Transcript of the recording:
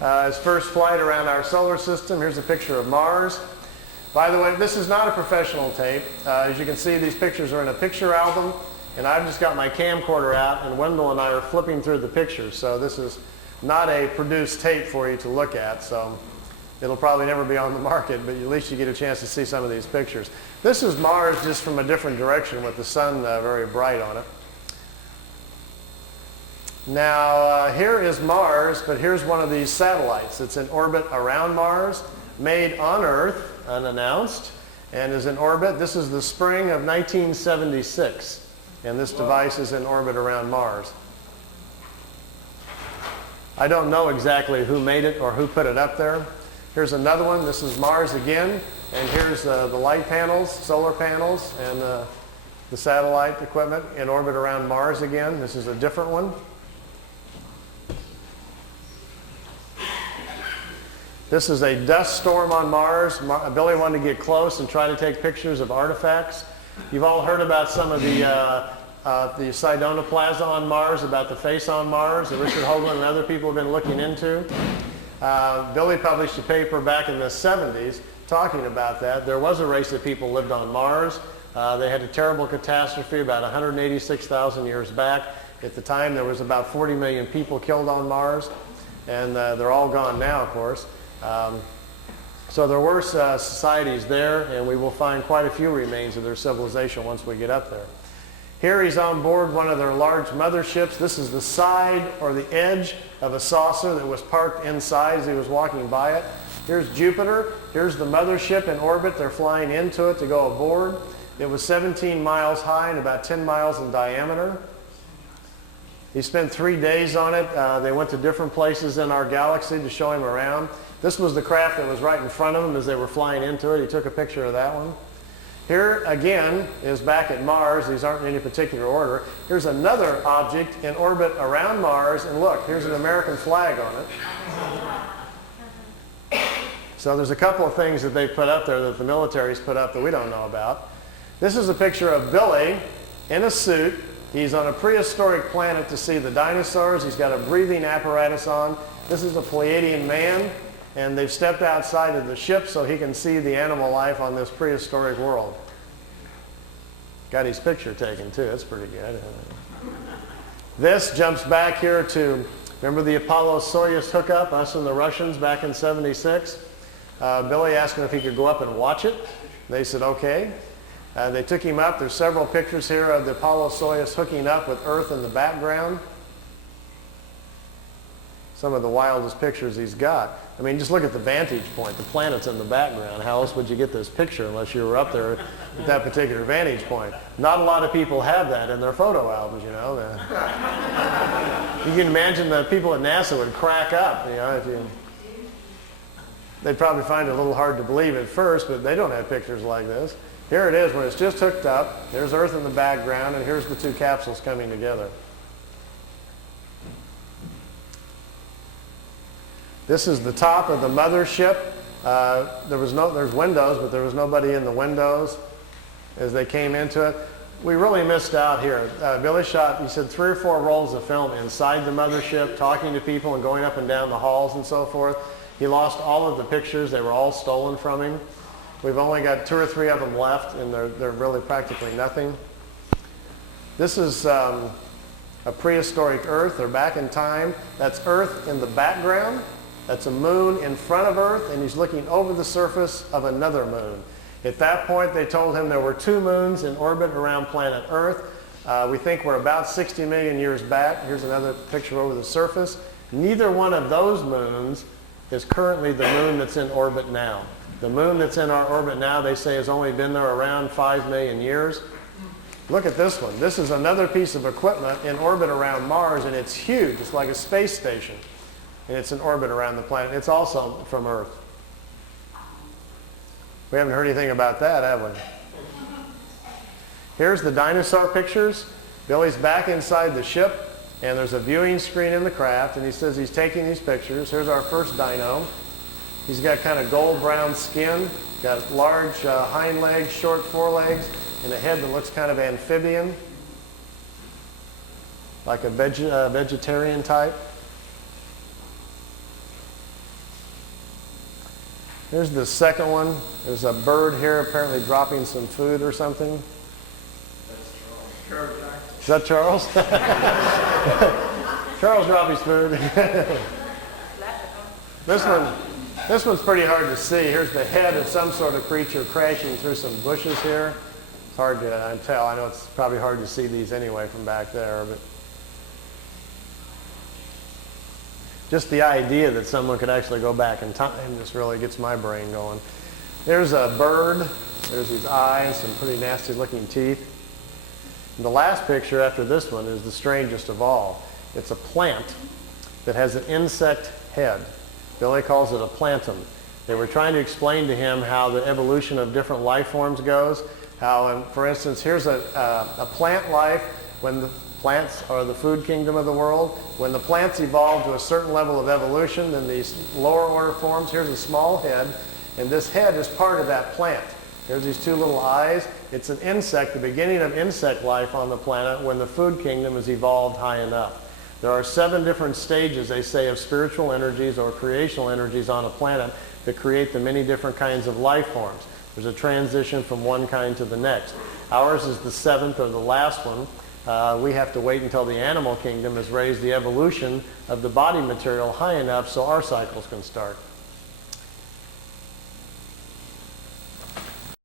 His first flight around our solar system. Here's a picture of Mars. By the way, this is not a professional tape. As you can see, these pictures are in a picture album, and I've just got my camcorder out, and Wendell and I are flipping through the pictures. So this is not a produced tape for you to look at. So it'll probably never be on the market, but at least you get a chance to see some of these pictures. This is Mars just from a different direction with the sun very bright on it. Now, here is Mars, but here's one of these satellites. It's in orbit around Mars, made on Earth, unannounced, and is in orbit. This is the spring of 1976, and this device is in orbit around Mars. I don't know exactly who made it or who put it up there. Here's another one. This is Mars again, and here's the light panels, solar panels, and the satellite equipment in orbit around Mars again. This is a different one. This is a dust storm on Mars. Billy wanted to get close and try to take pictures of artifacts. You've all heard about some of the Sidonoplasma on Mars, about the face on Mars that Richard Hoagland and other people have been looking into. Billy published a paper back in the 70s talking about that. There was a race of people lived on Mars. They had a terrible catastrophe about 186,000 years back. At the time, there was about 40 million people killed on Mars, and they're all gone now, of course. So there were societies there, and we will find quite a few remains of their civilization once we get up there. Here he's on board one of their large motherships. This is the side or the edge of a saucer that was parked inside as he was walking by it. Here's Jupiter. Here's the mothership in orbit. They're flying into it to go aboard. It was 17 miles high and about 10 miles in diameter. He spent 3 days on it. They went to different places in our galaxy to show him around. This was the craft that was right in front of him as they were flying into it. He took a picture of that one. Here, again, is back at Mars. These aren't in any particular order. Here's another object in orbit around Mars, and look, here's an American flag on it. So there's a couple of things that they put up there that the military's put up that we don't know about. This is a picture of Billy in a suit. He's on a prehistoric planet to see the dinosaurs. He's got a breathing apparatus on. This is a Pleiadian man, and they've stepped outside of the ship so he can see the animal life on this prehistoric world. Got his picture taken too. That's pretty good. This jumps back here to, remember the Apollo-Soyuz hookup, us and the Russians back in '76? Billy asked him if he could go up and watch it. They said, okay. They took him up. There's several pictures here of the Apollo-Soyuz hooking up with Earth in the background. Some of the wildest pictures he's got. I mean, just look at the vantage point. The planet's in the background. How else would you get this picture unless you were up there at that particular vantage point? Not a lot of people have that in their photo albums, you know. You can imagine the people at NASA would crack up, you know, they'd probably find it a little hard to believe at first, but they don't have pictures like this. Here it is when it's just hooked up. There's Earth in the background, and here's the two capsules coming together. This is the top of the mothership. There's windows, but there was nobody in the windows as they came into it. We really missed out here. Billy shot, he said, 3 or 4 rolls of film inside the mothership, talking to people and going up and down the halls and so forth. He lost all of the pictures. They were all stolen from him. We've only got 2 or 3 of them left, and they're really practically nothing. This is a prehistoric Earth. They're back in time. That's Earth in the background. That's a moon in front of Earth, and he's looking over the surface of another moon. At that point, they told him there were 2 moons in orbit around planet Earth. We think we're about 60 million years back. Here's another picture over the surface. Neither one of those moons is currently the moon that's in orbit now. The moon that's in our orbit now, they say, has only been there around 5 million years. Look at this one. This is another piece of equipment in orbit around Mars, and it's huge. It's like a space station. And it's in orbit around the planet. It's also from Earth. We haven't heard anything about that, have we? Here's the dinosaur pictures. Billy's back inside the ship, and there's a viewing screen in the craft, and he says he's taking these pictures. Here's our first dino. He's got kind of gold-brown skin, got large hind legs, short forelegs, and a head that looks kind of amphibian, like a vegetarian type. Here's the second one. There's a bird here apparently dropping some food or something. Is that Charles? Charles dropped his food. This one's pretty hard to see. Here's the head of some sort of creature crashing through some bushes here. It's hard to tell. I know it's probably hard to see these anyway from back there, but just the idea that someone could actually go back in time just really gets my brain going. There's a bird. There's his eyes, some pretty nasty looking teeth. And the last picture after this one is the strangest of all. It's a plant that has an insect head. Billy calls it a plantum. They were trying to explain to him how the evolution of different life forms goes. How, for instance, here's a plant life when the plants are the food kingdom of the world. When the plants evolve to a certain level of evolution, then these lower order forms, here's a small head, and this head is part of that plant. There's these two little eyes. It's an insect, the beginning of insect life on the planet when the food kingdom has evolved high enough. There are 7 different stages, they say, of spiritual energies or creational energies on a planet that create the many different kinds of life forms. There's a transition from one kind to the next. Ours is the 7th or the last one. We have to wait until the animal kingdom has raised the evolution of the body material high enough so our cycles can start.